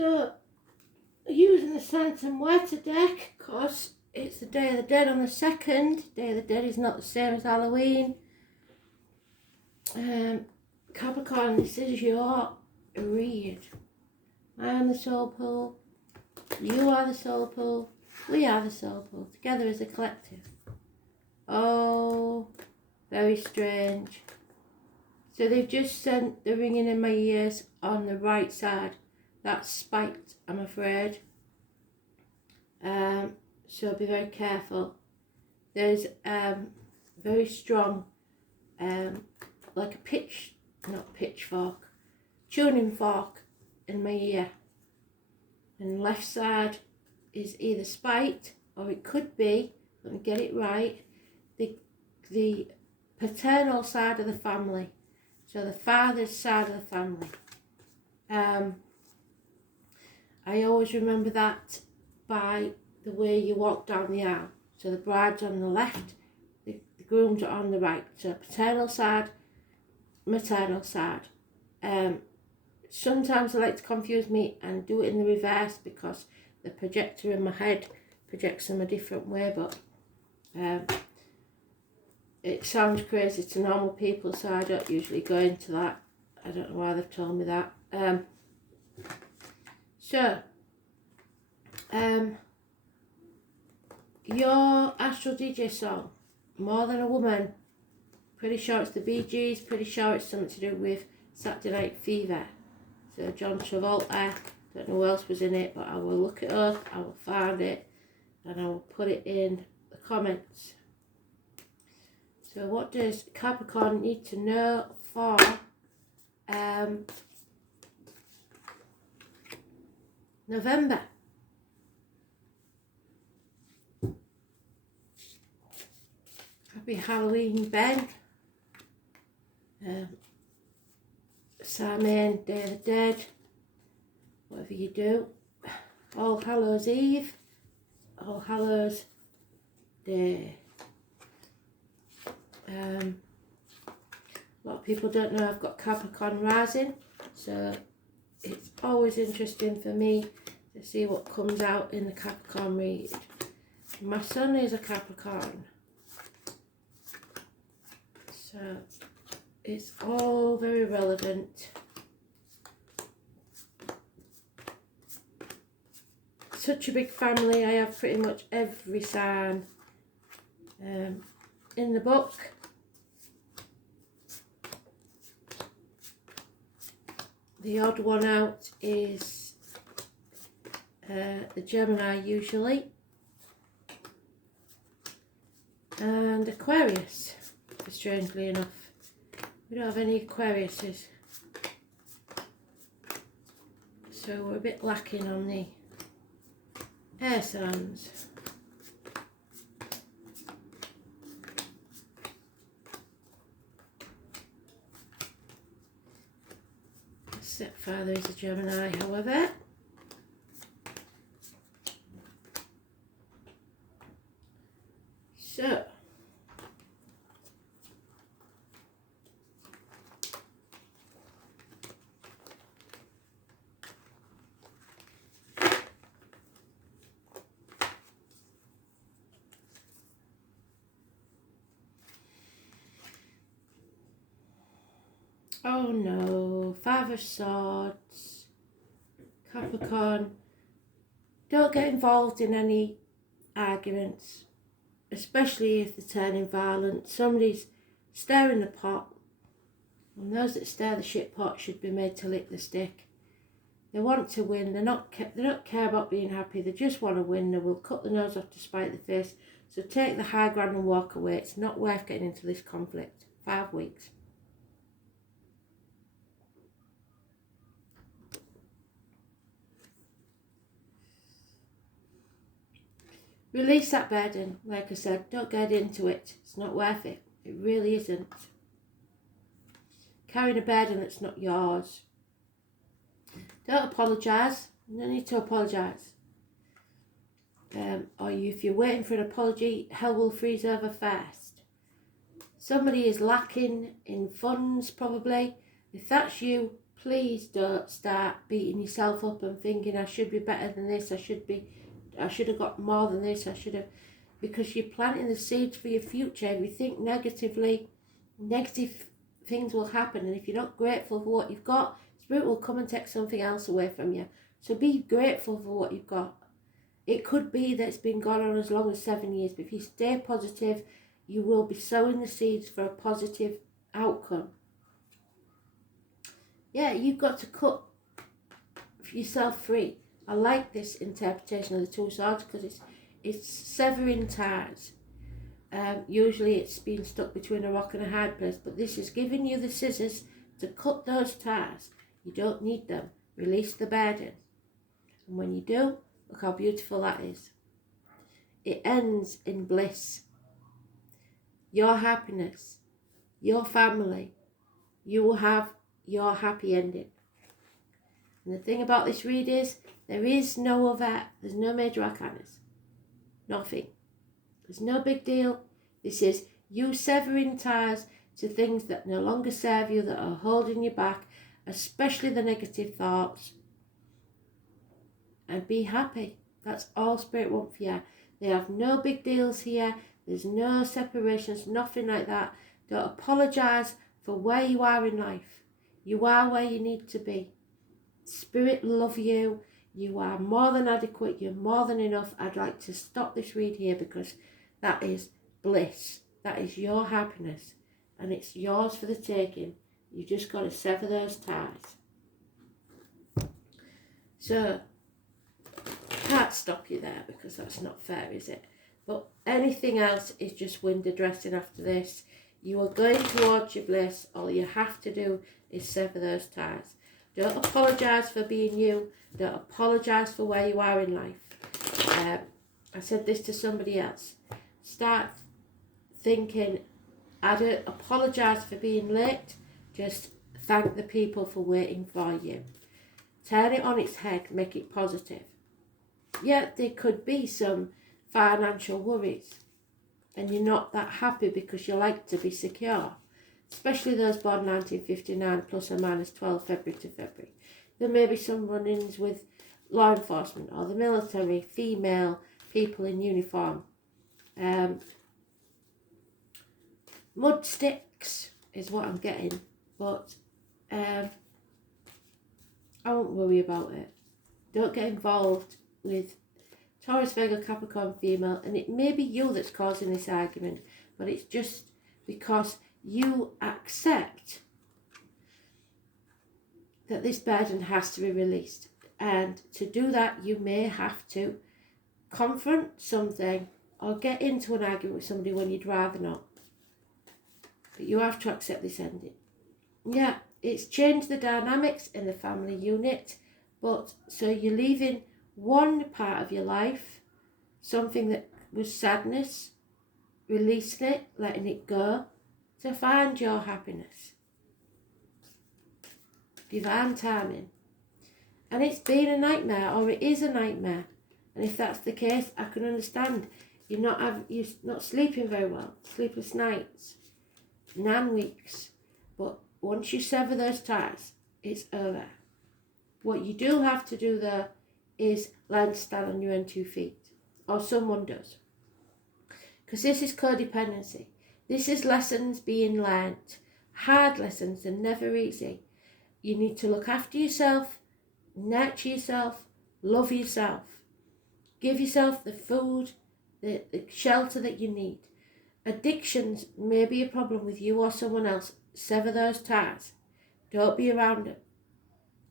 So, using the Sense and Wetter deck, because it's the Day of the Dead on the 2nd. Day of the Dead is not the same as Halloween. Capricorn, this is your read. I am the soul pool. You are the soul pool. We are the soul pool. Together as a collective. Oh, very strange. So they've just sent the ringing in my ears on the right side. That's spiked, I'm afraid. So be very careful. There's very strong, like a pitchfork, tuning fork in my ear. And the left side is either spiked or it could be, let me get it right, the paternal side of the family. So the father's side of the family. I always remember that by the way you walk down the aisle. So the bride's on the left, the groom's are on the right. So paternal side, maternal side. Sometimes I like to confuse me and do it in the reverse because the projector in my head projects them a different way, but it sounds crazy to normal people, so I don't usually go into that. I don't know why they've told me that. Your Astral DJ song, More Than a Woman, pretty sure it's the Bee Gees, pretty sure it's something to do with Saturday Night Fever. So John Travolta, don't know who else was in it, but I will look it up, I will find it, and I will put it in the comments. So what does Capricorn need to know for November? Happy Halloween, Ben. Samhain, Day of the Dead, whatever you do. All Hallows Eve, All Hallows Day. A lot of people don't know I've got Capricorn rising, so it's always interesting for me to see what comes out in the Capricorn read. My sun is a Capricorn, so it's all very relevant. Such a big family, I have pretty much every sign in the book. The odd one out is the Gemini usually, and Aquarius, strangely enough. We don't have any Aquariuses, so we're a bit lacking on the air signs. Stepfather is a Gemini, however. So, oh no, Five of Swords, Capricorn, don't get involved in any arguments, especially if they're turning violent. Somebody's stirring the pot, and those that stir the shit pot should be made to lick the stick. They want to win, they don't care about being happy, they just want to win. They will cut the nose off to spite the face. So take the high ground and walk away. It's not worth getting into this conflict. 5 weeks. Release that burden. Like I said, don't get into it. It's not worth it. It really isn't. Carrying a burden that's not yours. Don't apologise. No need to apologise. Or if you're waiting for an apology, hell will freeze over first. Somebody is lacking in funds, probably. If that's you, please don't start beating yourself up and thinking I should be better than this, I should have got more than this, because you're planting the seeds for your future. If you think negatively, negative things will happen, and if you're not grateful for what you've got, Spirit will come and take something else away from you. So be grateful for what you've got. It could be that it's been gone on as long as 7 years, but if you stay positive, you will be sowing the seeds for a positive outcome. Yeah, you've got to cut yourself free. I like this interpretation of the Two of Swords because it's severing ties. Usually it's been stuck between a rock and a hard place, but this is giving you the scissors to cut those ties. You don't need them. Release the burden. And when you do, look how beautiful that is. It ends in bliss. Your happiness, your family, you will have your happy ending. And the thing about this read is, there's no major arcanas. Nothing. There's no big deal. This is you severing ties to things that no longer serve you, that are holding you back, especially the negative thoughts. And be happy. That's all Spirit wants for you. They have no big deals here. There's no separations, nothing like that. Don't apologise for where you are in life. You are where you need to be. Spirit love you. You are more than adequate. You're more than enough. I'd like to stop this read here because that is bliss. That is your happiness. And it's yours for the taking. You just got to sever those ties. So, can't stop you there because that's not fair, is it? But anything else is just window dressing after this. You are going towards your bliss. All you have to do is sever those ties. Don't apologise for being you. Don't apologise for where you are in life. I said this to somebody else. Start thinking, I don't apologise for being late. Just thank the people for waiting for you. Turn it on its head. Make it positive. Yeah, there could be some financial worries and you're not that happy because you like to be secure, especially those born 1959 plus or minus 12 February to February. There may be some run-ins with law enforcement or the military, female people in uniform. Mud sticks is what I'm getting, but I won't worry about it. Don't get involved with Taurus, Virgo, Capricorn, female, and it may be you that's causing this argument, but it's just because you accept that this burden has to be released. And to do that, you may have to confront something or get into an argument with somebody when you'd rather not. But you have to accept this ending. Yeah, it's changed the dynamics in the family unit, but so you're leaving one part of your life, something that was sadness, releasing it, letting it go, to find your happiness. Divine timing. And it's been a nightmare, or it is a nightmare. And if that's the case, I can understand. You're not sleeping very well, sleepless nights, 9 weeks. But once you sever those ties, it's over. What you do have to do though is learn to stand on your own 2 feet. Or someone does. Because this is codependency. This is lessons being learnt. Hard lessons and never easy. You need to look after yourself, nurture yourself, love yourself. Give yourself the food, the shelter that you need. Addictions may be a problem with you or someone else. Sever those ties. Don't be around them.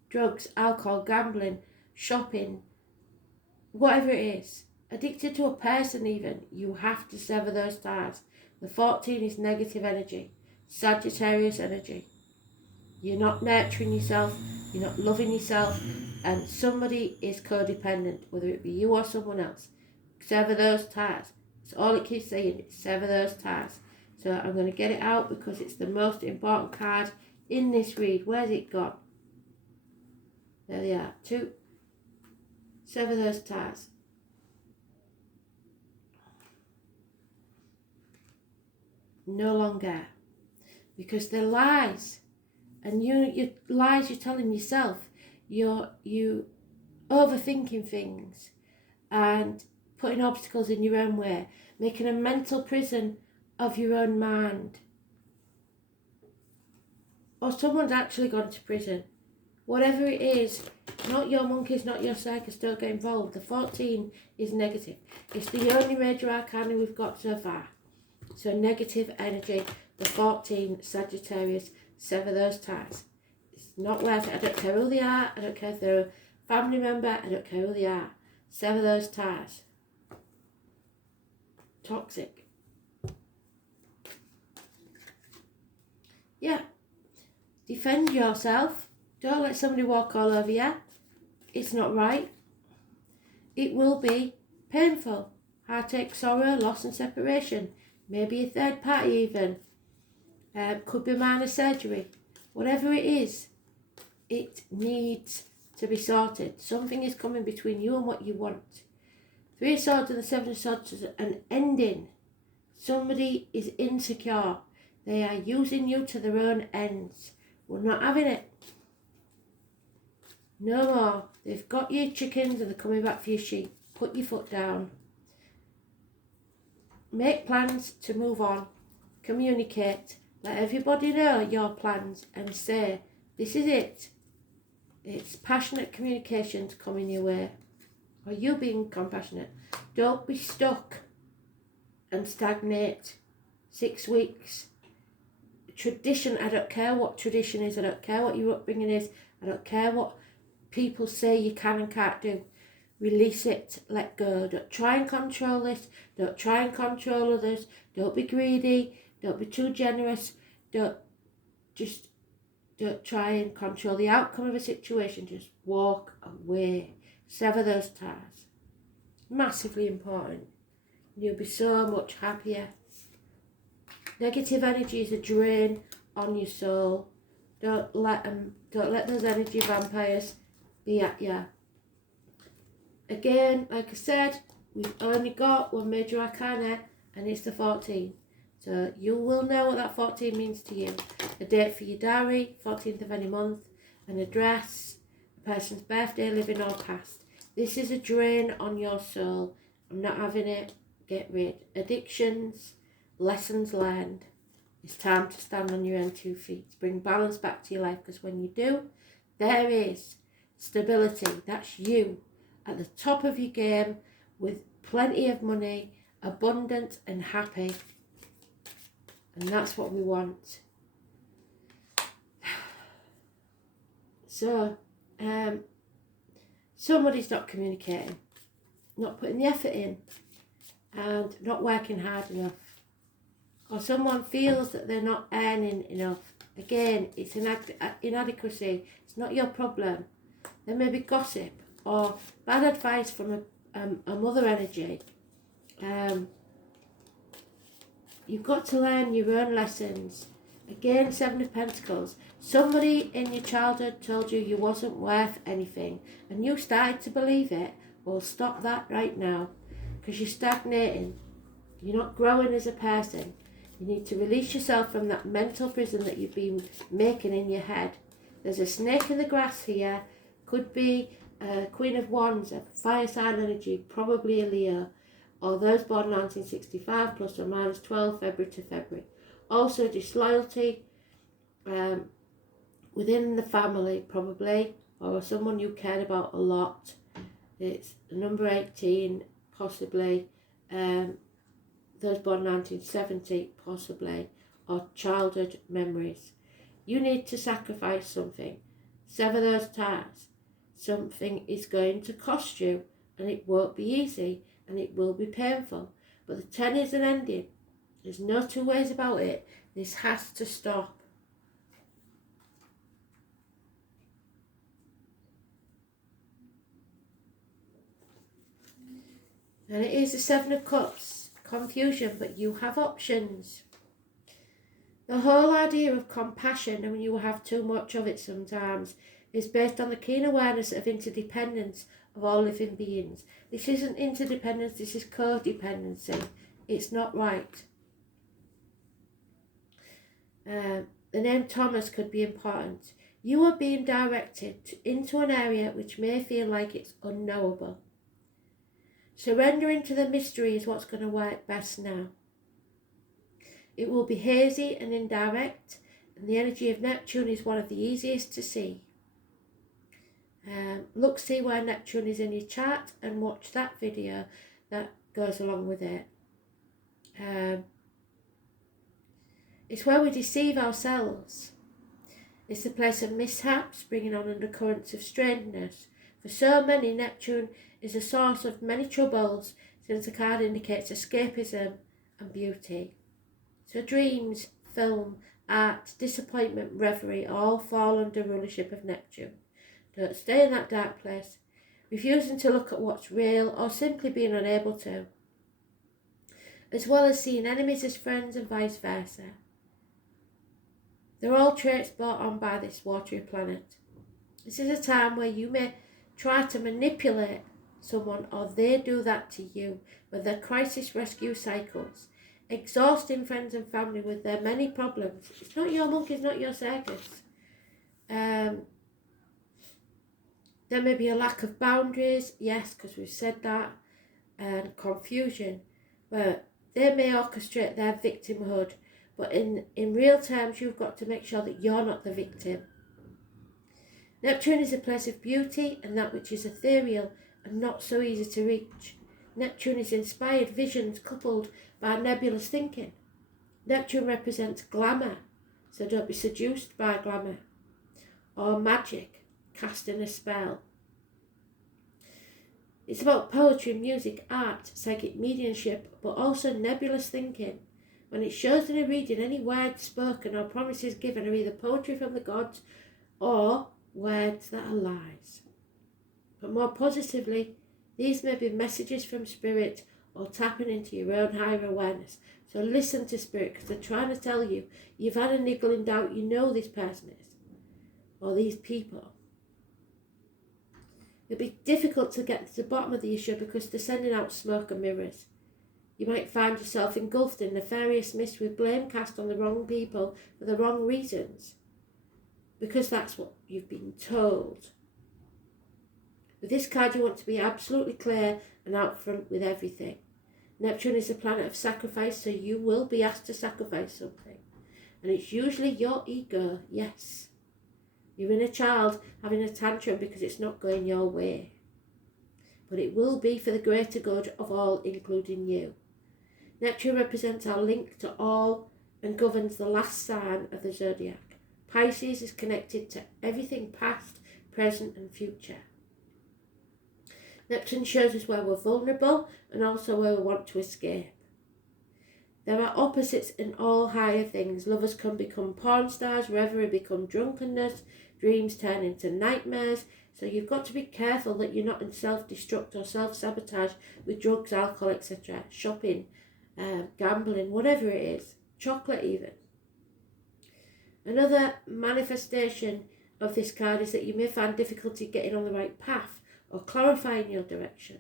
Drugs, alcohol, gambling, shopping, whatever it is. Addicted to a person even, you have to sever those ties. The 14 is negative energy, Sagittarius energy. You're not nurturing yourself, you're not loving yourself, and somebody is codependent, whether it be you or someone else. Sever those ties. It's all it keeps saying, sever those ties. So I'm going to get it out because it's the most important card in this read. Where's it gone? There they are. 2. Sever those ties. No longer. Because the lies And your lies you're telling yourself, you overthinking things and putting obstacles in your own way, making a mental prison of your own mind. Or someone's actually gone to prison. Whatever it is, not your monkeys, not your psychics, don't get involved. The 14 is negative. It's the only major arcana we've got so far. So negative energy, the 14, Sagittarius, sever those ties. It's not worth it. I don't care who they are. I don't care if they're a family member. I don't care who they are. Sever those ties. Toxic. Yeah. Defend yourself. Don't let somebody walk all over you. It's not right. It will be painful. Heartache, sorrow, loss and separation. Maybe a third party even. Could be minor surgery. Whatever it is, it needs to be sorted. Something is coming between you and what you want. 3 of Swords and the 7 of Swords is an ending. Somebody is insecure. They are using you to their own ends. We're not having it. No more. They've got your chickens and they're coming back for your sheep. Put your foot down. Make plans to move on. Communicate. Let everybody know your plans and say, this is it. It's passionate communications coming your way. Or you being compassionate. Don't be stuck and stagnate. 6 weeks. Tradition, I don't care what tradition is. I don't care what your upbringing is. I don't care what people say you can and can't do. Release it. Let go. Don't try and control it. Don't try and control others. Don't be greedy. Don't be too generous. Don't try and control the outcome of a situation. Just walk away. Sever those ties. Massively important. You'll be so much happier. Negative energy is a drain on your soul. Don't let those energy vampires be at you. Again, like I said, we've only got one major arcana and it's the 14. So you will know what that 14 means to you. A date for your diary, 14th of any month, an address, a person's birthday, living or past. This is a drain on your soul. I'm not having it. Get rid. Addictions, lessons learned. It's time to stand on your own 2 feet. Bring balance back to your life, because when you do, there is stability. That's you at the top of your game with plenty of money, abundant and happy. And that's what we want. So, somebody's not communicating, not putting the effort in, and not working hard enough. Or someone feels that they're not earning enough. Again, it's inadequacy. It's not your problem. There may be gossip or bad advice from a mother energy. You've got to learn your own lessons. Again, 7 of Pentacles. Somebody in your childhood told you wasn't worth anything and you started to believe it. Well, stop that right now, because you're stagnating. You're not growing as a person. You need to release yourself from that mental prison that you've been making in your head. There's a snake in the grass here. Could be a Queen of Wands, a fire sign energy, probably a Leo, or those born 1965 plus or minus 12 February to February. Also disloyalty within the family, probably, or someone you cared about a lot. It's number 18, possibly. Those born 1970, possibly, or childhood memories. You need to sacrifice something. Sever those ties. Something is going to cost you, and it won't be easy, and it will be painful. But the 10 is an ending. There's no two ways about it. This has to stop. And it is the 7 of Cups. Confusion, but you have options. The whole idea of compassion, and when you have too much of it sometimes, is based on the keen awareness of interdependence of all living beings. This isn't interdependence, this is codependency. It's not right. The name Thomas could be important. You are being directed into an area which may feel like it's unknowable. Surrendering to the mystery is what's going to work best now. It will be hazy and indirect, and the energy of Neptune is one of the easiest to see. See where Neptune is in your chart and watch that video that goes along with it. It's where we deceive ourselves. It's the place of mishaps, bringing on undercurrents of strangeness. For so many, Neptune is a source of many troubles, since the card indicates escapism and beauty. So dreams, film, art, disappointment, reverie all fall under rulership of Neptune. Don't stay in that dark place, refusing to look at what's real or simply being unable to, as well as seeing enemies as friends and vice versa. They're all traits brought on by this watery planet. This is a time where you may try to manipulate someone or they do that to you with their crisis rescue cycles, exhausting friends and family with their many problems. It's not your monkey, it's not your circus. There may be a lack of boundaries, yes, because we've said that, and confusion, but they may orchestrate their victimhood. But in real terms, you've got to make sure that you're not the victim. Neptune is a place of beauty and that which is ethereal and not so easy to reach. Neptune is inspired visions coupled by nebulous thinking. Neptune represents glamour, so don't be seduced by glamour. Or magic, casting a spell. It's about poetry, music, art, psychic mediumship, but also nebulous thinking. When it shows in a reading, any words spoken or promises given are either poetry from the gods or words that are lies. But more positively, these may be messages from spirit or tapping into your own higher awareness. So listen to spirit, because they're trying to tell you, you've had a niggling doubt, you know this person is, or these people. It'll be difficult to get to the bottom of the issue because they're sending out smoke and mirrors. You might find yourself engulfed in nefarious mist with blame cast on the wrong people for the wrong reasons, because that's what you've been told. With this card, you want to be absolutely clear and out front with everything. Neptune is a planet of sacrifice, so you will be asked to sacrifice something. And it's usually your ego, yes. You're in a child having a tantrum because it's not going your way. But it will be for the greater good of all, including you. Neptune represents our link to all and governs the last sign of the zodiac. Pisces is connected to everything past, present and future. Neptune shows us where we're vulnerable and also where we want to escape. There are opposites in all higher things. Lovers can become porn stars, reverie become drunkenness, dreams turn into nightmares. So you've got to be careful that you're not in self-destruct or self-sabotage with drugs, alcohol, etc. Shopping, gambling, whatever it is. Chocolate even. Another manifestation of this card is that you may find difficulty getting on the right path or clarifying your direction.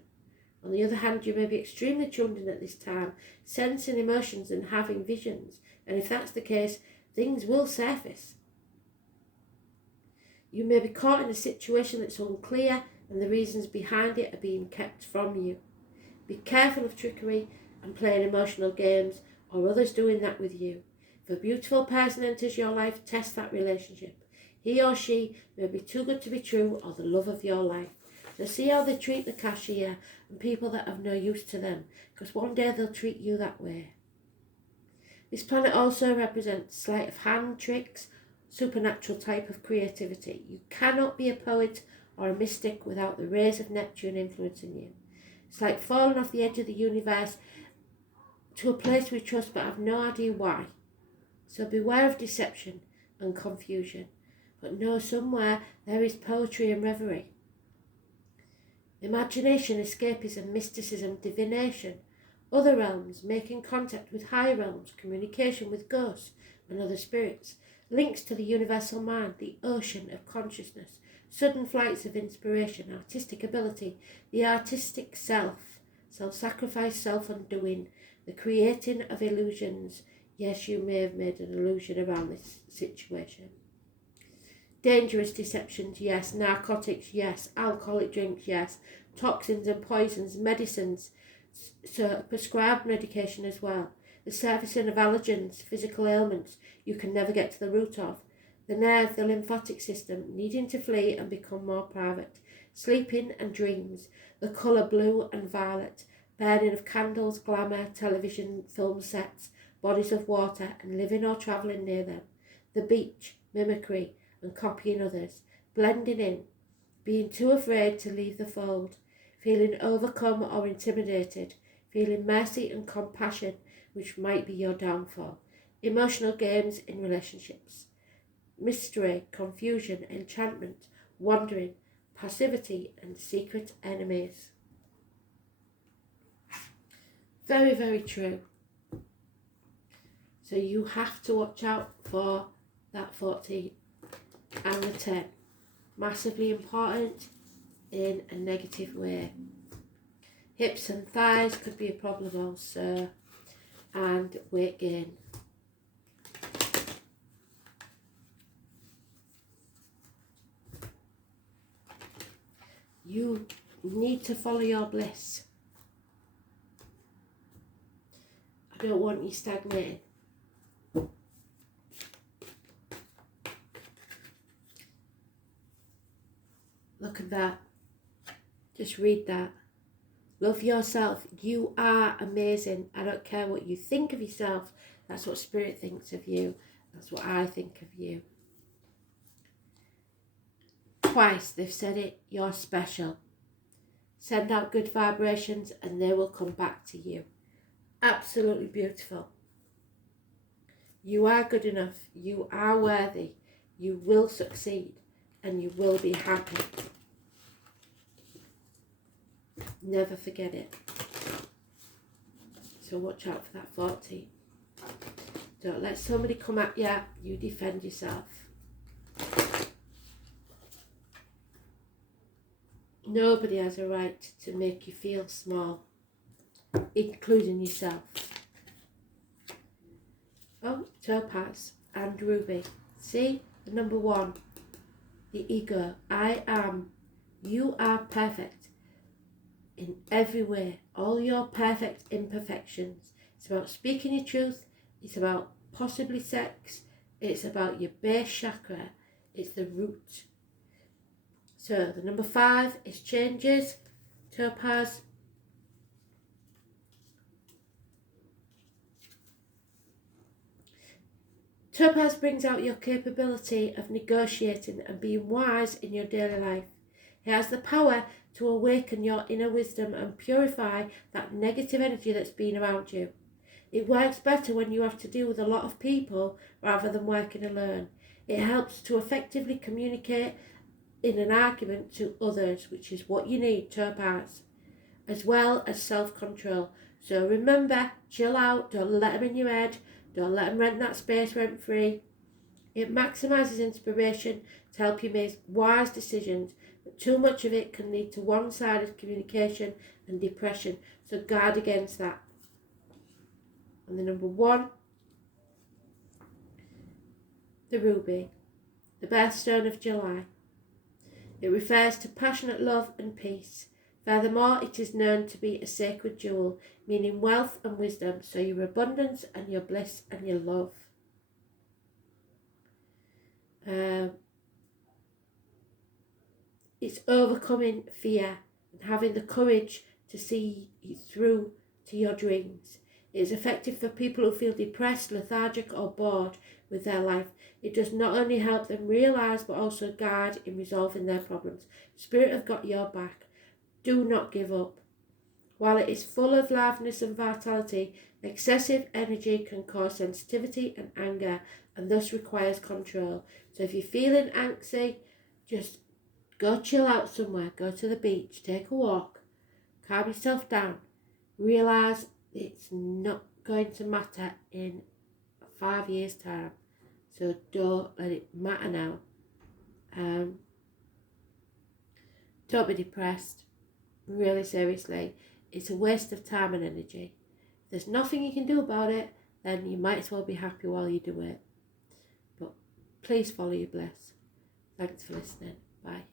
On the other hand, you may be extremely tuned in at this time, sensing emotions and having visions. And if that's the case, things will surface. You may be caught in a situation that's unclear and the reasons behind it are being kept from you. Be careful of trickery and playing emotional games or others doing that with you. If a beautiful person enters your life, test that relationship. He or she may be too good to be true or the love of your life. So see how they treat the cashier and people that have no use to them, because one day they'll treat you that way. This planet also represents sleight of hand tricks, supernatural type of creativity. You cannot be a poet or a mystic without the rays of Neptune influencing you. It's like falling off the edge of the universe to a place we trust but have no idea why. So beware of deception and confusion, but know somewhere there is poetry and reverie. Imagination, escapism, mysticism, divination, other realms, making contact with higher realms, communication with ghosts and other spirits, links to the universal mind, the ocean of consciousness, sudden flights of inspiration, artistic ability, the artistic self, self-sacrifice, self-undoing, the creating of illusions, Yes, you may have made an illusion around this situation. Dangerous deceptions, yes. Narcotics, yes. Alcoholic drinks, yes. Toxins and poisons, medicines, so prescribed medication as well. The surfacing of allergens, physical ailments you can never get to the root of. The nerve, the lymphatic system, needing to flee and become more private. Sleeping and dreams, the colour blue and violet. Burning of candles, glamour, television, film sets, bodies of water, and living or travelling near them. The beach, mimicry, and copying others, blending in, being too afraid to leave the fold, feeling overcome or intimidated, feeling mercy and compassion, which might be your downfall, emotional games in relationships, mystery, confusion, enchantment, wandering, passivity, and secret enemies. Very, very true. So you have to watch out for that 14 and the 10. Massively important in a negative way. Hips and thighs could be a problem also, and weight gain. You need to follow your bliss. I don't want you stagnating. Look at that. Just read that. Love yourself. You are amazing. I don't care what you think of yourself. That's what Spirit thinks of you. That's what I think of you. Twice they've said it. You're special. Send out good vibrations and they will come back to you. Absolutely beautiful. You are good enough. You are worthy. You will succeed and you will be happy. Never forget it. So watch out for that 14. Don't let somebody come at you. You defend yourself. Nobody has a right to make you feel small, including yourself. Oh, topaz and ruby. See, the number 1. The ego. I am. You are perfect in every way. All your perfect imperfections. It's about speaking your truth. It's about possibly sex. It's about your base chakra. It's the root. So the number 5 is changes. Topaz. Topaz brings out your capability of negotiating and being wise in your daily life. It has the power to awaken your inner wisdom and purify that negative energy that's been around you. It works better when you have to deal with a lot of people rather than working alone. It helps to effectively communicate in an argument to others, which is what you need, Topaz, as well as self-control. So remember, chill out, don't let them in your head, don't let them rent that space rent-free. It maximises inspiration to help you make wise decisions, but too much of it can lead to one-sided communication and depression, so guard against that. And the number 1, the ruby, the birthstone of July. It refers to passionate love and peace. Furthermore, it is known to be a sacred jewel, meaning wealth and wisdom, so your abundance and your bliss and your love. It's overcoming fear and having the courage to see through to your dreams. It is effective for people who feel depressed, lethargic or bored with their life. It does not only help them realise but also guide in resolving their problems. Spirit have got your back. Do not give up. While it is full of liveliness and vitality, excessive energy can cause sensitivity and anger and thus requires control. So if you're feeling anxious, just go chill out somewhere, go to the beach, take a walk, calm yourself down, realise it's not going to matter in 5 years' time. So don't let it matter now. Don't be depressed. Really seriously. It's a waste of time and energy. There's nothing you can do about it. then you might as well be happy while you do it. But please follow your bliss. Thanks for listening. Bye.